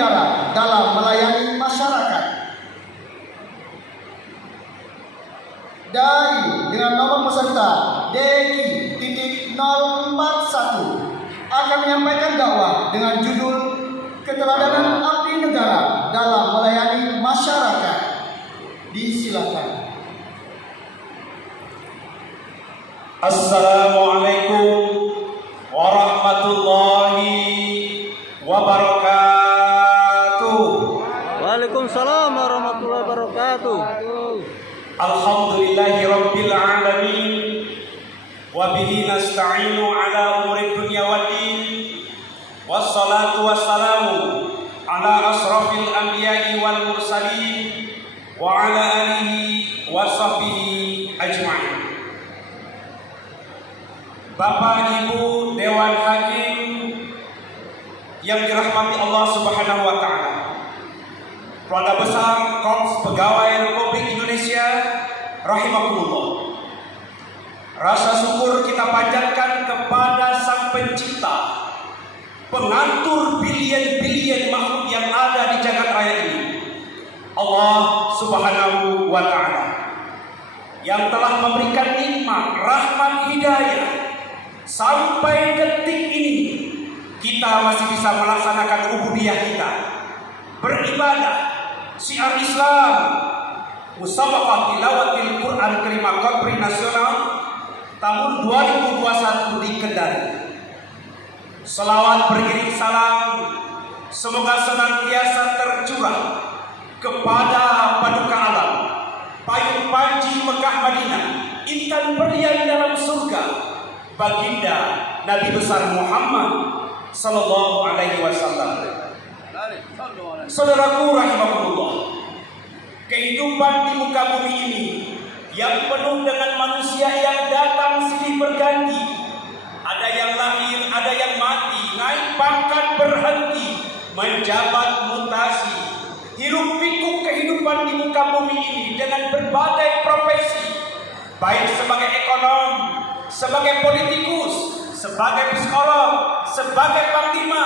negara dalam melayani masyarakat. Dari dengan nomor peserta DQ.041 akan menyampaikan dakwah dengan judul Keteladanan Abdi Negara dalam Melayani Masyarakat. Disilakan. Assalamualaikum warahmatullahi wabarakatuh. Waalaikumsalam warahmatullahi wabarakatuh. Alhamdulillahi rabbil alamin. Wa bihi nasta'inu ala umuri dunya waddin. Wassalatu wassalamu ala asrafil anbiya'i wal mursalin wa ala alihi wa sahbihi ajma'in. Bapak Ibu Dewan Hakim yang dirahmati Allah Subhanahu wa taala. Keluarga besar Korps Pegawai Republik Indonesia rahimakumullah. Rasa syukur kita panjatkan kepada Sang Pencipta, pengatur billion-billion makhluk yang ada di jagat raya ini, Allah Subhanahu wa taala, yang telah memberikan nikmat, rahmat, hidayah sampai detik ini kita masih bisa melaksanakan ubudiyah kita, beribadah, syiar Islam, musabaqah tilawatil Quran Karimah Kopri Nasional tahun 2021 di Kendari. Selawat beriring salam semoga senantiasa tercurah kepada paduka alam, payung panji Mekah Madinah, intan berlian dalam surga, baginda Nabi besar Muhammad sallallahu alaihi wasallam. Saudaraku rahimakumullah, kehidupan di muka bumi ini yang penuh dengan manusia yang datang silih berganti, ada yang lahir, ada yang mati, naik pangkat, berhenti, menjabat, mutasi, hiruk pikuk kehidupan di muka bumi ini dengan berbagai profesi, baik sebagai ekonom, sebagai politikus, sebagai psikolog, sebagai panglima,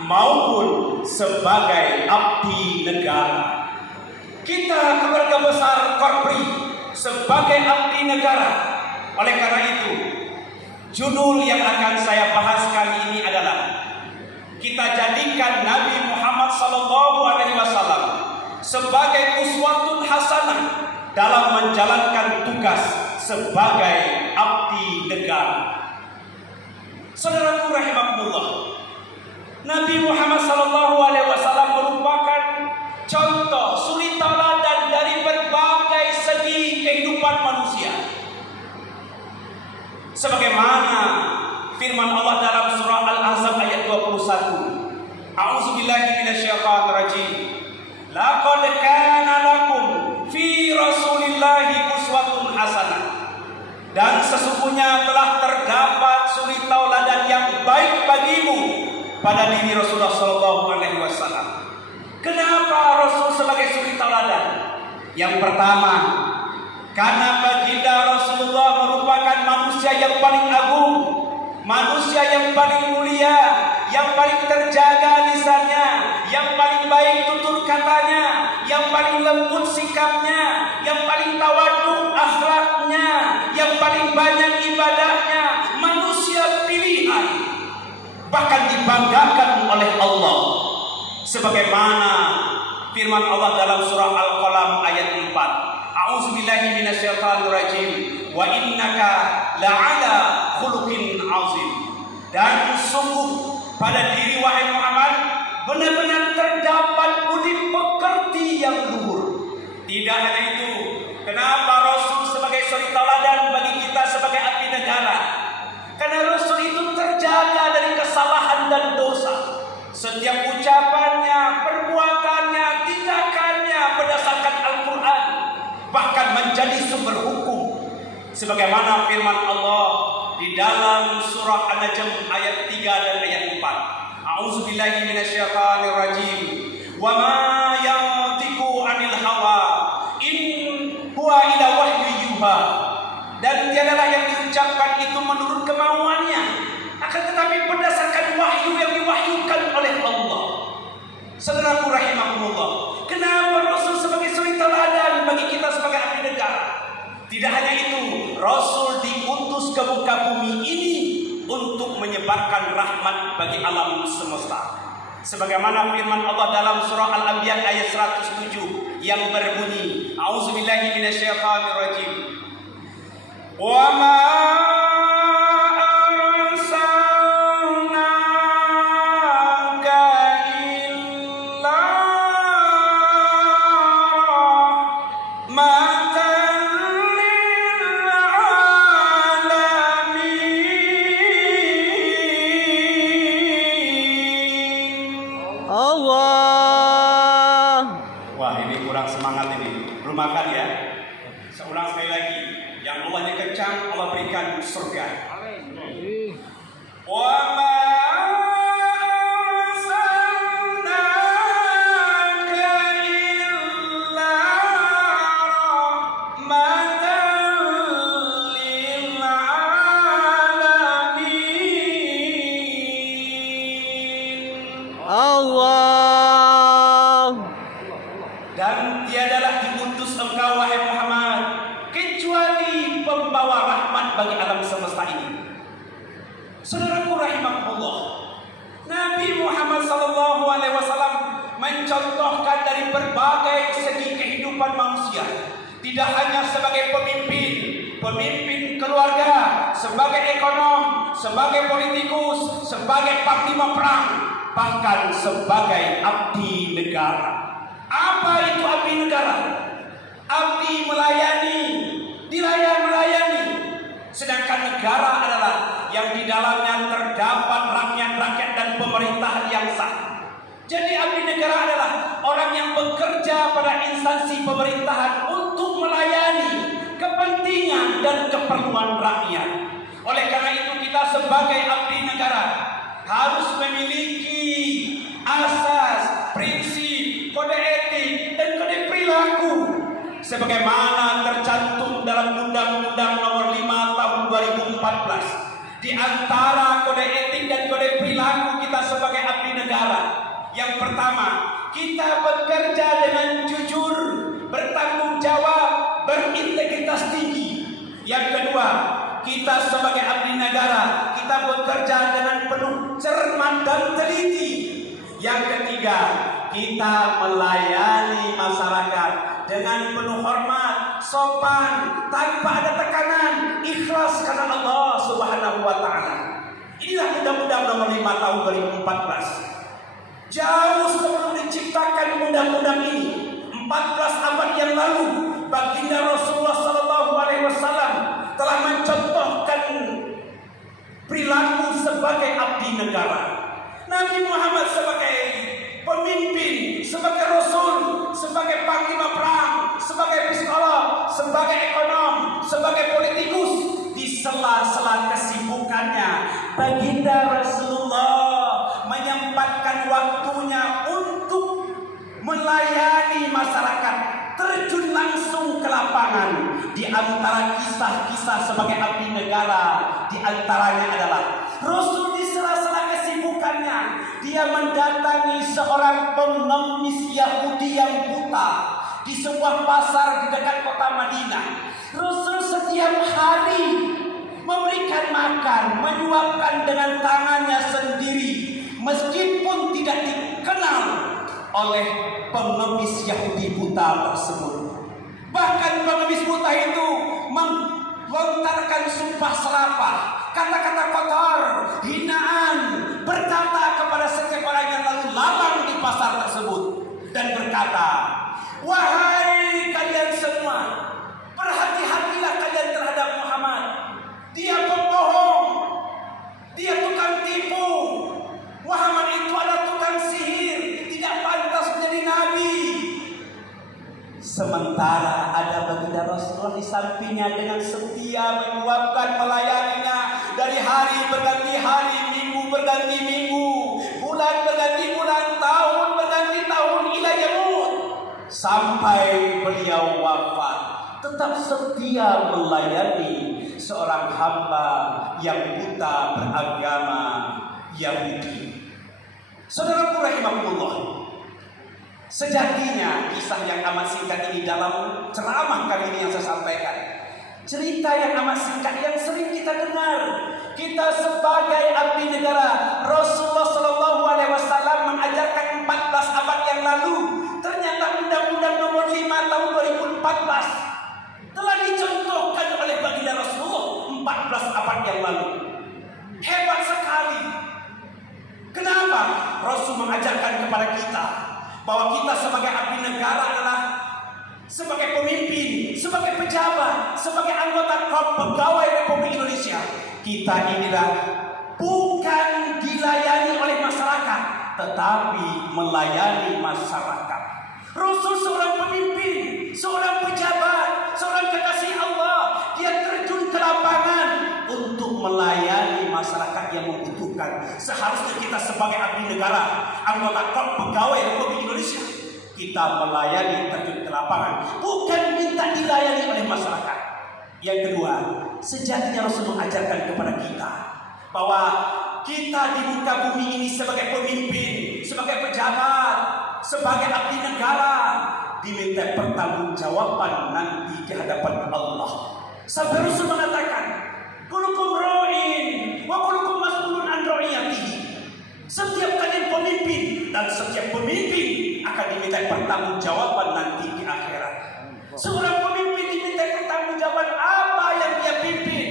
maupun sebagai abdi negara. Kita keluarga besar Korpri sebagai abdi negara. Oleh karena itu, judul yang akan saya bahas kali ini adalah kita jadikan Nabi Muhammad SAW sebagai uswatun hasanah dalam menjalankan tugas sebagai abdi negara. Saudaraku rahimakumullah, Nabi Muhammad SAW merupakan contoh suri teladan dari berbagai segi kehidupan manusia. Sebagaimana firman Allah dalam surah Al-Ahzab ayat 21. A'udzubillahi minasyaitonir rajim. Laqad kana lakum fi Rasulillahi uswatun hasanah. Dan sesungguhnya telah terdapat suri tauladan yang baik bagimu pada diri Rasulullah SAW. Kenapa Rasul sebagai suri tauladan? Yang pertama, karena baginda Rasulullah merupakan manusia yang paling agung, manusia yang paling mulia, yang paling terjaga lisannya, yang paling baik tutur katanya, yang paling lembut sikapnya, yang paling tawadhu akhlaknya, yang paling banyak ibadahnya, manusia pilihan, bahkan dibanggakan oleh Allah. Sebagaimana firman Allah dalam surah Al-Qalam ayat 4. A'udzubillahi minasyaitonir rajim. Wa innaka la'ala khuluqin 'azim. Dan sungguh pada diri wahai Muhammad benar-benar terdapat budi pekerti yang luhur. Tidak hanya itu, kenapa Rasul sebagai suri tauladan bagi kita sebagai abdi negara? Karena Rasul itu terjaga dari kesalahan dan dosa. Setiap ucapannya, perbuatannya, tindakannya berdasarkan Al-Quran, bahkan menjadi sumber hukum. Sebagaimana firman Allah di dalam surah An-Najm ayat 3 dan ayat 4. A'udzubillahi minasyaitonir rajim. Wa ma yantiqu 'anil hawa in huwa illa wahyu yuha. Dan tiadalah yang diucapkan itu menurut kemauannya, akan tetapi berdasarkan wahyu yang diwahyukan oleh Allah. Saudaraku rahimakumullah, kenapa Rasul sebagai suri teladan bagi kita sebagai abdi negara? Tidak hanya itu, Rasul diutus ke muka bumi ini untuk menyebarkan rahmat bagi alam semesta. Sebagaimana firman Allah dalam surah Al-Anbiya ayat 107 yang berbunyi, A'udzubillahi minasyaitonirrajim. Wa ma Allah. Wah, ini kurang semangat ini. Belum makan ya. Seulang sekali lagi. Yang Allahnya kencang, Allah berikan surga. Wa ma arsalnaka illa rahmatan lil alamin. Allah. Dan tiadalah diutus engkau wahai Muhammad kecuali pembawa rahmat bagi alam semesta ini. Saudaraku rahimakumullah, Nabi Muhammad SAW mencontohkan dari berbagai segi kehidupan manusia, tidak hanya sebagai pemimpin keluarga, sebagai ekonom, sebagai politikus, sebagai panglima perang, bahkan sebagai abdi negara. Apa itu abdi negara? Abdi melayani, melayani. Sedangkan negara adalah yang di dalamnya terdapat rakyat-rakyat dan pemerintahan yang sah. Jadi abdi negara adalah orang yang bekerja pada instansi pemerintahan untuk melayani kepentingan dan keperluan rakyat. Oleh karena itu kita sebagai abdi negara harus memiliki asas, prinsip, kode etik, dan kode perilaku sebagaimana tercantum dalam Undang-Undang Nomor 5 Tahun 2014. Di antara kode etik dan kode perilaku kita sebagai abdi negara, yang pertama, kita bekerja dengan jujur, bertanggung jawab, berintegritas tinggi. Yang kedua, kita sebagai abdi negara, kita bekerja dengan penuh cermat dan teliti. Yang ketiga, kita melayani masyarakat dengan penuh hormat, sopan, tanpa ada tekanan, ikhlas karena Allah Subhanahu wa taala. Inilah Undang-Undang Nomor 5 Tahun 2014. Jauh sebelum diciptakan undang-undang ini, 14 abad yang lalu, baginda Rasulullah SAW telah mencontohkan perilaku sebagai abdi negara. Nabi Muhammad sebagai pemimpin, sebagai rasul, sebagai panglima perang, sebagai psikolog, sebagai ekonom, sebagai politikus, di sela-sela kesibukannya, baginda Rasulullah menyempatkan waktunya untuk melayani masyarakat, terjun langsung ke lapangan. Di antara kisah-kisah sebagai abdi negara, di antaranya adalah Rasul di sela-sela kesibukannya, dia mendatangi seorang pengemis Yahudi yang buta di sebuah pasar di dekat kota Madinah. Rasul setiap hari memberikan makan, menyuapkan dengan tangannya sendiri, meskipun tidak dikenal oleh pengemis Yahudi buta tersebut. Bahkan pengemis buta itu melontarkan sumpah serapah, kata-kata kotor, hinaan, berkata kepada setiap orang yang lalu lalang di pasar tersebut, dan berkata, "Wahai kalian semua, berhati-hatilah kalian terhadap Muhammad. Dia pembohong, dia tukang tipu. Muhammad itu adalah tukang sihir, tidak pantas menjadi nabi." Sementara ada baginda Rasulullah di sampingnya dengan setia menyuapkan, melayaninya dari hari berganti hari, minggu berganti minggu, bulan berganti bulan, tahun berganti tahun, ila yamut, sampai beliau wafat, tetap setia melayani seorang hamba yang buta beragama Yahudi. Saudaraku rahimakumullah, Sejatinya kisah yang amat singkat ini dalam ceramah kali ini yang saya sampaikan, cerita yang amat singkat yang sering kita dengar. Kita sebagai abdi negara, Rasulullah Shallallahu Alaihi Wasallam mengajarkan 14 abad yang lalu. Ternyata Undang-Undang Nomor 5 tahun 2014 telah dicontohkan oleh baginda Rasulullah 14 abad yang lalu. Hebat sekali. Kenapa? Rasul mengajarkan kepada kita bahwa kita sebagai abdi negara adalah sebagai pemimpin, sebagai pejabat, sebagai anggota pegawai Republik Indonesia. Kita inilah bukan dilayani oleh masyarakat, tetapi melayani masyarakat. Rasul seorang pemimpin, seorang pejabat, seorang kekasih Allah. Dia terjun ke lapangan untuk melayani masyarakat yang membutuhkan. Seharusnya kita sebagai abdi negara, anggota pegawai Republik Indonesia, kita melayani, terjun ke lapangan, bukan minta dilayani oleh masyarakat. Yang kedua, sejatinya Rasul mengajarkan kepada kita bahwa kita di muka bumi ini sebagai pemimpin, sebagai pejabat, sebagai abdi negara, diminta pertanggungjawaban nanti di hadapan Allah. Sampai Rasul mengatakan, "Kullukum ra'in wa kullukum mas'ulun an ra'iyatihi." Setiap kalian pemimpin dan setiap pemimpin akan diminta pertanggungjawaban nanti di akhirat. Seorang pemimpin diminta pertanggungjawaban apa yang dia pimpin.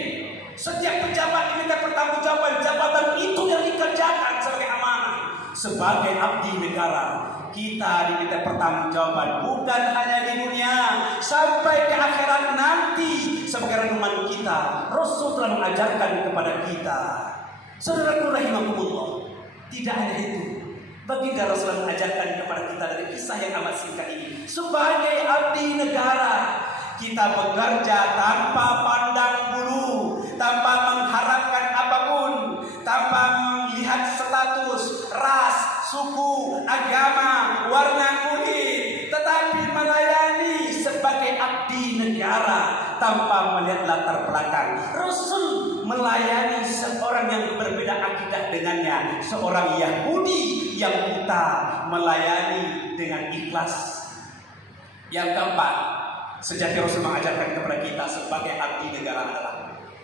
Setiap pejabat diminta pertanggungjawaban jabatan itu yang dikerjakan sebagai amanah. Sebagai abdi negara, kita diminta pertanggungjawaban bukan hanya di dunia, sampai ke akhirat nanti. Sebagai renungan kita, Rasul telah mengajarkan kepada kita. Saudaraku rahimakumullah, tidak hanya itu, baginda Rasul mengajarkan kepada kita dari kisah yang amat singkat ini. Sebagai abdi negara, kita bekerja tanpa pandang bulu, tanpa mengharapkan apapun, tanpa melihat status, ras, suku, agama, warna kulit, tetapi melayani sebagai abdi negara tanpa melihat latar belakang. Rasul melayani seorang yang berbeda akidah dengannya, seorang Yahudi yang buta, melayani dengan ikhlas. Yang keempat, sejati Rasul mengajarkan kepada kita sebagai abdi negara adalah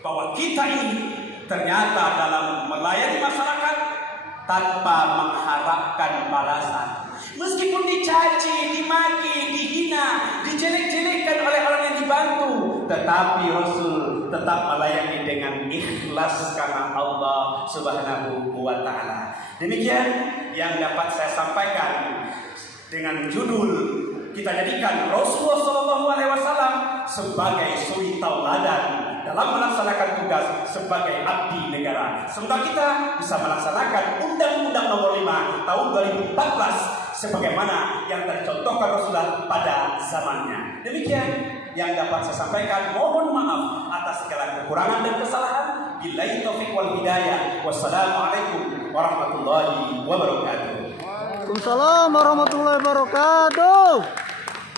bahwa kita ini ternyata dalam melayani masyarakat tanpa mengharapkan balasan. Meskipun dicaci, dimaki, dihina, dijelek-jelekkan oleh orang yang dibantu, tetapi Rasul tetap melayani dengan ikhlas karena Allah Subhanahu wa Ta'ala. Demikian yang dapat saya sampaikan dengan judul kita jadikan Rasulullah SAW sebagai suri tauladan dalam melaksanakan tugas sebagai abdi negara. Semoga kita bisa melaksanakan Undang-Undang Nomor 5 tahun 2014 sebagaimana yang tercontohkan Rasulullah pada zamannya. Demikian yang dapat saya sampaikan. Mohon maaf atas segala kekurangan dan kesalahan. Billahi taufiq wal hidayah. Wassalamualaikum warahmatullahi wabarakatuh. Waalaikumsalam warahmatullahi wabarakatuh.